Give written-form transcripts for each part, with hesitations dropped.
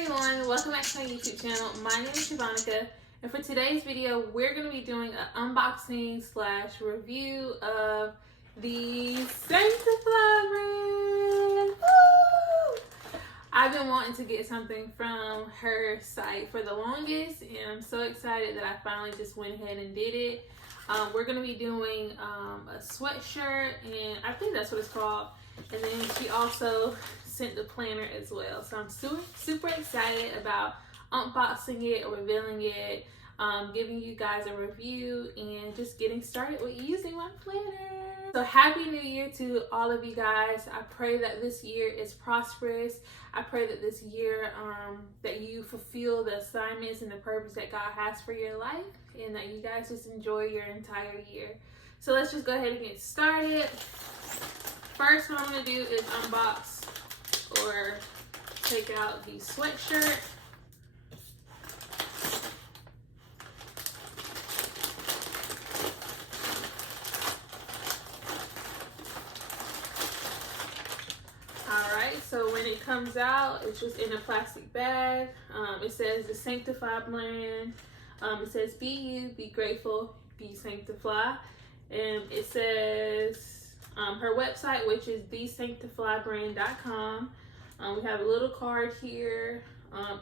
everyone, welcome back to my YouTube channel. My name is Shavanica, and for today's video we're going to be doing an unboxing / review of the Sanctifly brand. Woo! I've been wanting to get something from her site for the longest, and I'm so excited that I finally just went ahead and did it. We're going to be doing a sweatshirt, and I think that's what it's called. And then she also sent the planner as well. So I'm super excited about unboxing it or revealing it, giving you guys a review, and just getting started with using my planner. So happy new year to all of you guys. I pray that this year is prosperous. I pray that this year that you fulfill the assignments and the purpose that God has for your life, and that you guys just enjoy your entire year. So let's just go ahead and get started. First, what I'm going to do is unbox or take out the sweatshirt. Alright, so when it comes out, it's just in a plastic bag. It says the Sanctifly brand. It says be you, be grateful, be Sanctifly. And it says her website, which is thesanctiflybrand.com. We have a little card here.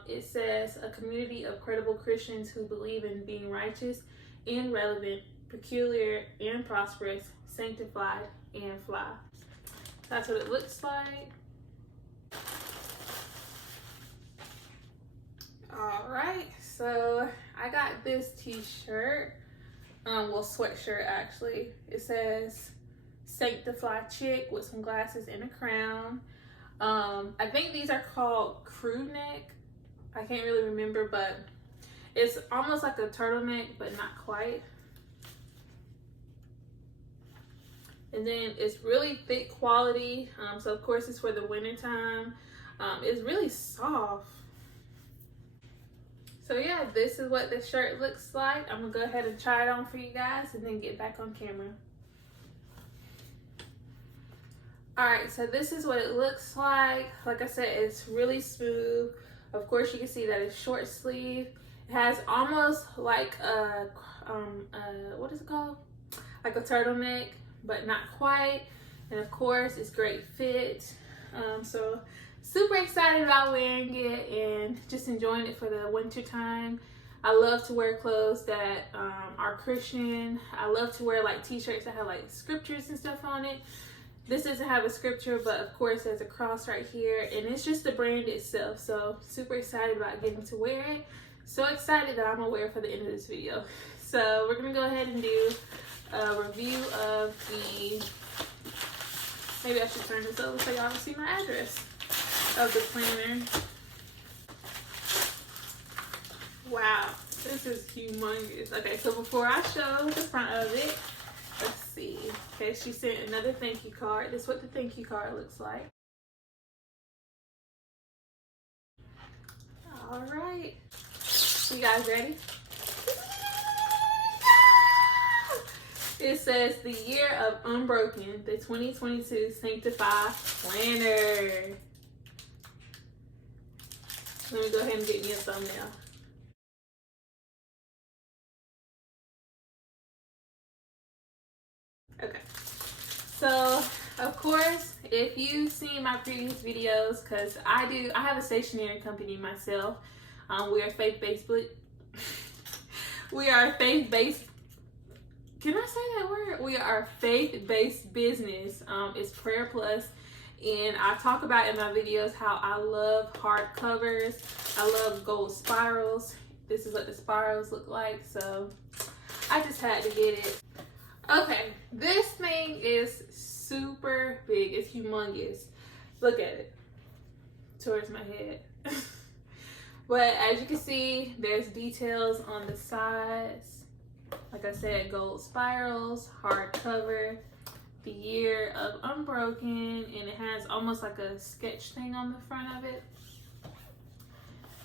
It says a community of credible Christians who believe in being righteous and relevant, peculiar and prosperous, sanctified and fly. That's what it looks like. All right, so I got this t-shirt, well, sweatshirt actually. It says Sanctifly chick with some glasses and a crown. I think these are called crew neck. I can't really remember, but it's almost like a turtleneck, but not quite. And then it's really thick quality. So of course it's for the winter time. It's really soft. So yeah, this is what the shirt looks like. I'm gonna go ahead and try it on for you guys and then get back on camera. Alright, so this is what it looks like. Like I said, it's really smooth. Of course, you can see that it's short sleeve. It has almost like a, what is it called? Like a turtleneck, but not quite. And of course, it's great fit. So super excited about wearing it and just enjoying it for the winter time. I love to wear clothes that are Christian. I love to wear like t-shirts that have like scriptures and stuff on it. This doesn't have a scripture, but of course there's a cross right here, and it's just the brand itself. So super excited about getting to wear it. So excited that I'm gonna wear it for the end of this video. So we're gonna go ahead and do a review of the, maybe I should turn this over so y'all can see my address of the planner. Wow, this is humongous. Okay, so before I show the front of it, let's see. Okay, she sent another thank you card. This is what the thank you card looks like. All right. You guys ready? It says the year of unbroken, the 2022 Sanctify planner. Let me go ahead and get me a thumbnail. Okay, so of course, if you've seen my previous videos, because I have a stationery company myself. We are faith-based. We are faith-based. Can I say that word? We are a faith-based business. It's Prayer Plus, and I talk about in my videos how I love hard covers. I love gold spirals. This is what the spirals look like, so I just had to get it. Okay, this thing is super big. It's humongous. Look at it towards my head. But as you can see, there's details on the sides. Like I said, gold spirals, hardcover, the year of unbroken, and it has almost like a sketch thing on the front of it.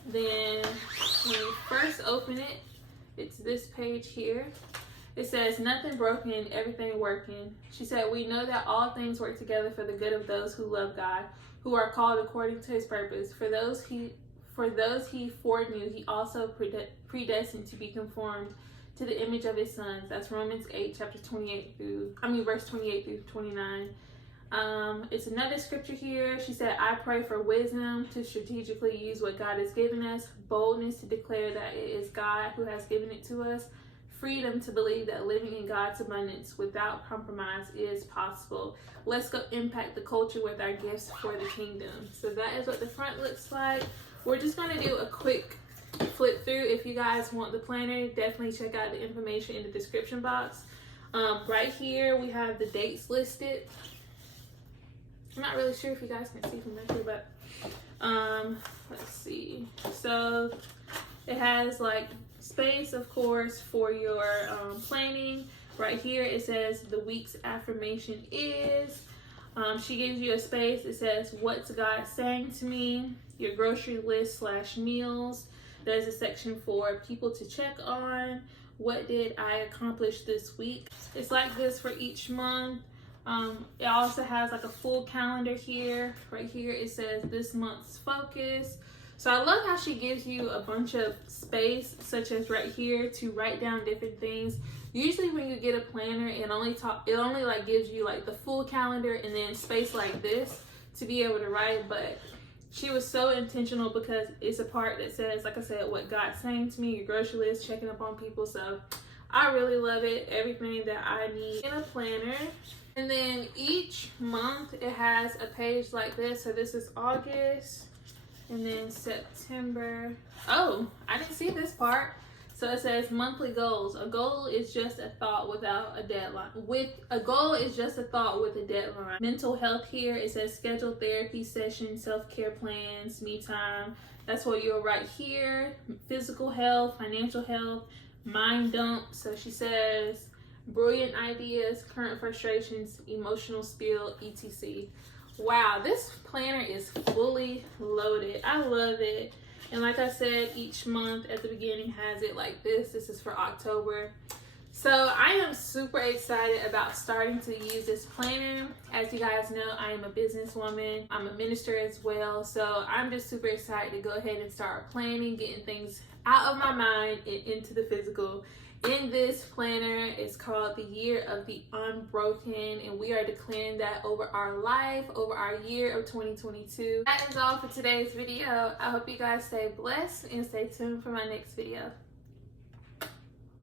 Then when you first open it, it's this page here. It says, nothing broken, everything working. She said, we know that all things work together for the good of those who love God, who are called according to his purpose. For those For those he foreknew, he also predestined to be conformed to the image of his sons. That's Romans 8, verse 28 through 29. It's another scripture here. She said, I pray for wisdom to strategically use what God has given us, boldness to declare that it is God who has given it to us, freedom to believe that living in God's abundance without compromise is possible. Let's go impact the culture with our gifts for the kingdom. So that is what the front looks like. We're just going to do a quick flip through. If you guys want the planner, definitely check out the information in the description box. Right here, we have the dates listed. I'm not really sure if you guys can see from right here, but let's see. So it has like space, of course, for your planning. Right here it says the week's affirmation is. She gives you a space. It says, what's God saying to me? Your grocery list / meals. There's a section for people to check on. What did I accomplish this week? It's like this for each month. It also has like a full calendar here. Right here it says this month's focus. So I love how she gives you a bunch of space, such as right here, to write down different things. Usually when you get a planner, it only like gives you like the full calendar and then space like this to be able to write. But she was so intentional because it's a part that says, like I said, what God's saying to me, your grocery list, checking up on people. So I really love it. Everything that I need in a planner. And then each month it has a page like this. So this is August and then September. Oh, I didn't see this part. So it says monthly goals. A goal is just a thought without a deadline. A goal is just a thought with a deadline. Mental health here, it says scheduled therapy sessions, self-care plans, me time. That's what you'll write here. Physical health, financial health, mind dump. So she says brilliant ideas, current frustrations, emotional spill, etc. Wow, this planner is fully loaded. I love it. And like I said, each month at the beginning has it like this. This is for October. So I am super excited about starting to use this planner. As you guys know, I am a businesswoman. I'm a minister as well. So I'm just super excited to go ahead and start planning, getting things out of my mind and into the physical. In this planner, it's called the Year of the Unbroken, and we are declaring that over our life, over our year of 2022. That is all for today's video. I hope you guys stay blessed and stay tuned for my next video.